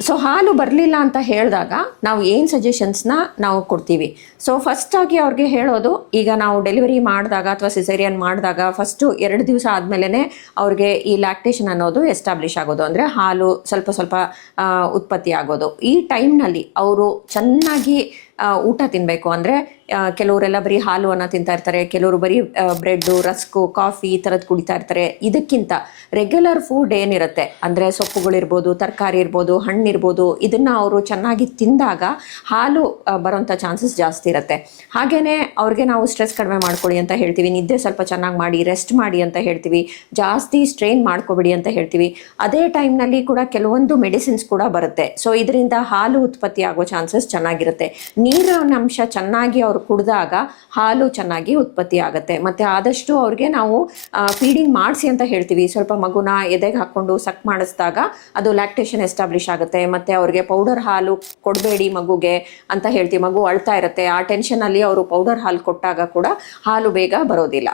So ಹಾಲು ಬರಲಿಲ್ಲ ಅಂತ ಹೇಳಿದಾಗ ನಾವು ಏನು ಸಜೆಷನ್ಸ್ನ ನಾವು ಕೊಡ್ತೀವಿ. ಸೊ ಫಸ್ಟಾಗಿ ಅವ್ರಿಗೆ ಹೇಳೋದು, ಈಗ ನಾವು ಡೆಲಿವರಿ ಮಾಡಿದಾಗ ಅಥವಾ ಸಿಸೇರಿಯನ್ ಮಾಡಿದಾಗ ಫಸ್ಟು 2 ದಿವಸ ಆದಮೇಲೆ ಅವ್ರಿಗೆ ಈ ಲ್ಯಾಕ್ಟೇಷನ್ ಅನ್ನೋದು ಎಸ್ಟಾಬ್ಲಿಷ್ ಆಗೋದು, ಅಂದರೆ ಹಾಲು ಸ್ವಲ್ಪ ಸ್ವಲ್ಪ ಉತ್ಪತ್ತಿ ಆಗೋದು. ಈ ಟೈಮ್ನಲ್ಲಿ ಅವರು ಚೆನ್ನಾಗಿ ಊಟ ತಿನ್ನಬೇಕು. ಅಂದರೆ ಕೆಲವರೆಲ್ಲ ಬರೀ ಹಾಲುವನ್ನು ತಿಂತಾ ಇರ್ತಾರೆ, ಕೆಲವರು ಬರೀ ಬ್ರೆಡ್ಡು, ರಸ್ಕು, ಕಾಫಿ ಈ ಥರದ್ದು ಕುಡಿತಾ ಇರ್ತಾರೆ. ಇದಕ್ಕಿಂತ ರೆಗ್ಯುಲರ್ ಫುಡ್ ಏನಿರುತ್ತೆ, ಅಂದರೆ ಸೊಪ್ಪುಗಳಿರ್ಬೋದು, ತರಕಾರಿ ಇರ್ಬೋದು, ಹಣ್ಣಿರ್ಬೋದು, ಇದನ್ನು ಅವರು ಚೆನ್ನಾಗಿ ತಿಂದಾಗ ಹಾಲು ಬರೋಂಥ ಚಾನ್ಸಸ್ ಜಾಸ್ತಿ ಇರುತ್ತೆ. ಹಾಗೆಯೇ ಅವ್ರಿಗೆ ನಾವು ಸ್ಟ್ರೆಸ್ ಕಡಿಮೆ ಮಾಡ್ಕೊಳ್ಳಿ ಅಂತ ಹೇಳ್ತೀವಿ, ನಿದ್ದೆ ಸ್ವಲ್ಪ ಚೆನ್ನಾಗಿ ಮಾಡಿ, ರೆಸ್ಟ್ ಮಾಡಿ ಅಂತ ಹೇಳ್ತೀವಿ, ಜಾಸ್ತಿ ಸ್ಟ್ರೈನ್ ಮಾಡ್ಕೋಬೇಡಿ ಅಂತ ಹೇಳ್ತೀವಿ. ಅದೇ ಟೈಮ್ನಲ್ಲಿ ಕೂಡ ಕೆಲವೊಂದು ಮೆಡಿಸಿನ್ಸ್ ಕೂಡ ಬರುತ್ತೆ. ಸೊ ಇದರಿಂದ ಹಾಲು ಉತ್ಪತ್ತಿ ಆಗೋ ಚಾನ್ಸಸ್ ಚೆನ್ನಾಗಿರುತ್ತೆ. ನೀರಿನ ಅಂಶ ಚೆನ್ನಾಗಿ ಅವರು ಕುಡಿದಾಗ ಹಾಲು ಚೆನ್ನಾಗಿ ಉತ್ಪತ್ತಿ ಆಗುತ್ತೆ. ಮತ್ತು ಆದಷ್ಟು ಅವ್ರಿಗೆ ನಾವು ಫೀಡಿಂಗ್ ಮಾಡಿಸಿ ಅಂತ ಹೇಳ್ತೀವಿ. ಸ್ವಲ್ಪ ಮಗುನ ಎದೆಗೆ ಹಾಕ್ಕೊಂಡು ಸಕ್ ಮಾಡಿಸಿದಾಗ ಅದು ಲ್ಯಾಕ್ಟೇಷನ್ ಎಸ್ಟಾಬ್ಲಿಷ್ ಆಗುತ್ತೆ. ಮತ್ತು ಅವ್ರಿಗೆ ಪೌಡರ್ ಹಾಲು ಕೊಡಬೇಡಿ ಮಗುಗೆ ಅಂತ ಹೇಳ್ತೀವಿ. ಮಗು ಅಳ್ತಾ ಇರುತ್ತೆ, ಆ ಟೆನ್ಷನಲ್ಲಿ ಅವರು ಪೌಡರ್ ಹಾಲು ಕೊಟ್ಟಾಗ ಕೂಡ ಹಾಲು ಬೇಗ ಬರೋದಿಲ್ಲ.